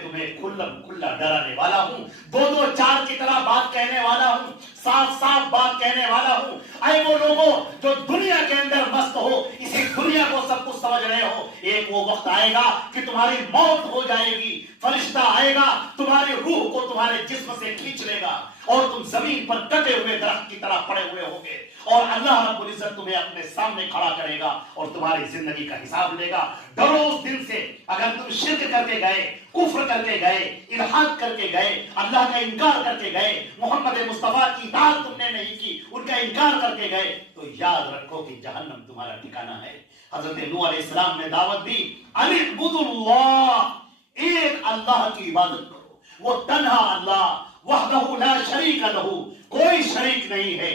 تمہیں کھلا ڈرانے والا ہوں، دو چار کی طرح بات کہنے والا ہوں، صاف بات کہنے والا ہوں۔ اے وہ لوگوں جو دنیا کے اندر مست ہو، اسی دنیا کو سب کچھ سمجھ رہے ہو، ایک وہ وقت آئے گا کہ تمہاری موت ہو جائے گی، فرشتہ آئے گا تمہاری روح کو تمہارے جسم سے کھینچ لے گا اور تم زمین پر کٹے ہوئے درخت کی طرح پڑے ہوئے ہوگے، اور اللہ رب العزت تمہیں اپنے سامنے کھڑا کرے گا اور تمہاری زندگی کا حساب لے گا۔ ڈرو اس دن سے، اگر تم شرک کر کے گئے، کفر کر کے گئے، الحاد کر کے گئے، اللہ کا انکار کر کے گئے، محمد مصطفیٰ کی اطاعت تم نے نہیں کی، ان کا انکار کر کے گئے، تو یاد رکھو کہ جہنم تمہارا ٹھکانہ ہے۔ حضرت نوح علیہ السلام نے دعوت دی، اعبدوا اللہ، ایک اللہ کی عبادت کرو، وہ تنہا اللہ، وحدہ لا شریک لہ، کوئی شریک نہیں ہے،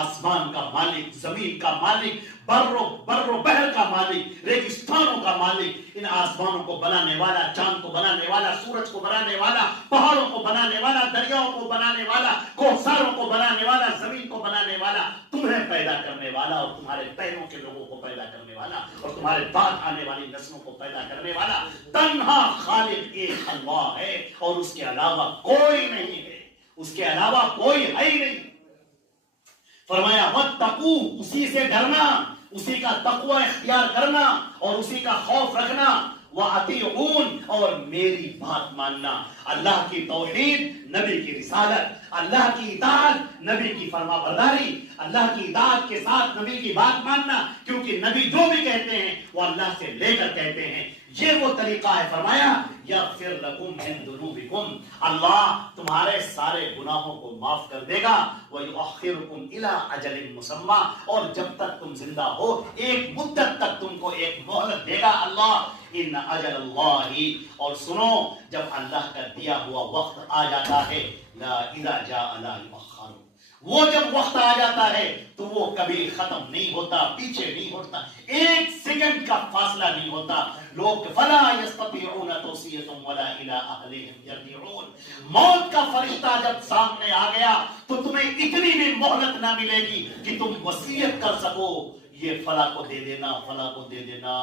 آسمان کا مالک، زمین کا مالک، بر و بحر کا مالک، ریگستانوں کا مالک، ان آسمانوں کو بنانے والا، چاند کو بنانے والا، سورج کو بنانے والا، پہاڑوں کو بنانے والا، دریاؤں کو بنانے والا، کوثروں کو بنانے والا، زمین کو بنانے والا، تمہیں پیدا کرنے والا اور تمہارے پیروں کے لوگوں کو پیدا کرنے والا اور تمہارے بعد آنے والی نسلوں کو پیدا کرنے والا تنہا خالق ایک اللہ ہے، اور اس کے علاوہ کوئی نہیں ہے، اس کے علاوہ کوئی ہے ہی نہیں۔ فرمایا واتقوا، اسی سے ڈرنا، اسی کا تقوی اختیار کرنا اور اسی کا خوف رکھنا، وَأَطِيعُونَ، اور میری بات ماننا، اللہ کی توحید، نبی کی رسالت، اللہ کی اطاعت، نبی کی فرما برداری، اللہ کی اطاعت کے ساتھ نبی کی بات ماننا، کیونکہ نبی جو بھی کہتے ہیں وہ اللہ سے لے کر کہتے ہیں، یہ وہ طریقہ ہے۔ فرمایا یغفر لکم من ذنوبکم، اللہ تمہارے سارے گناہوں کو معاف کر دے گا، ویؤخرکم الی اجل مسمی، اور جب تک تم زندہ ہو ایک مدت تک تم کو ایک مہلت دے گا اللہ، ان اجل اللہ، اور سنو جب اللہ کا دیا ہوا وقت آ جاتا ہے، لا اذا جاء لا یؤخر، وہ جب وقت آ جاتا ہے تو وہ کبھی ختم نہیں ہوتا، پیچھے نہیں ہوتا، ایک سیکنڈ کا فاصلہ نہیں ہوتا۔ لوگ فلا یستطیعون توصیۃ ولا الی اہلہم یرجعون، موت کا فرشتہ جب سامنے آ گیا تو تمہیں اتنی بھی مہلت نہ ملے گی کہ تم وصیت کر سکو، یہ فلاں کو دے دینا، فلاں کو دے دینا،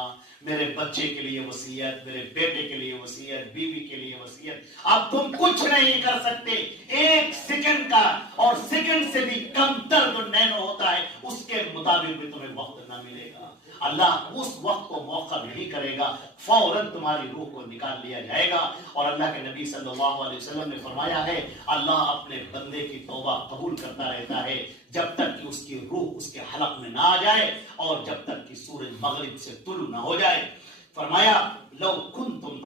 میرے بچے کے لیے وصیت، میرے بیٹے کے لیے وصیت، بیوی کے لیے وصیت۔ اب تم کچھ نہیں کر سکتے، ایک سیکنڈ کا، اور سیکنڈ سے بھی کم تر جو نینو ہوتا ہے اس کے مطابق بھی تمہیں وقت نہ ملے گا۔ اللہ اس وقت کو موقع نہیں کرے گا، فوراً تمہاری روح کو نکال لیا جائے گا۔ اور اللہ کے نبی صلی اللہ علیہ وسلم نے فرمایا ہے، اللہ اپنے بندے کی توبہ قبول کرتا رہتا ہے جب تک کہ اس کی روح اس کے حلق میں نہ آ جائے اور جب تک کہ سورج مغرب سے طلوع نہ ہو جائے۔ فرمایا لو کنتم